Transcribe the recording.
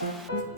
Thank you.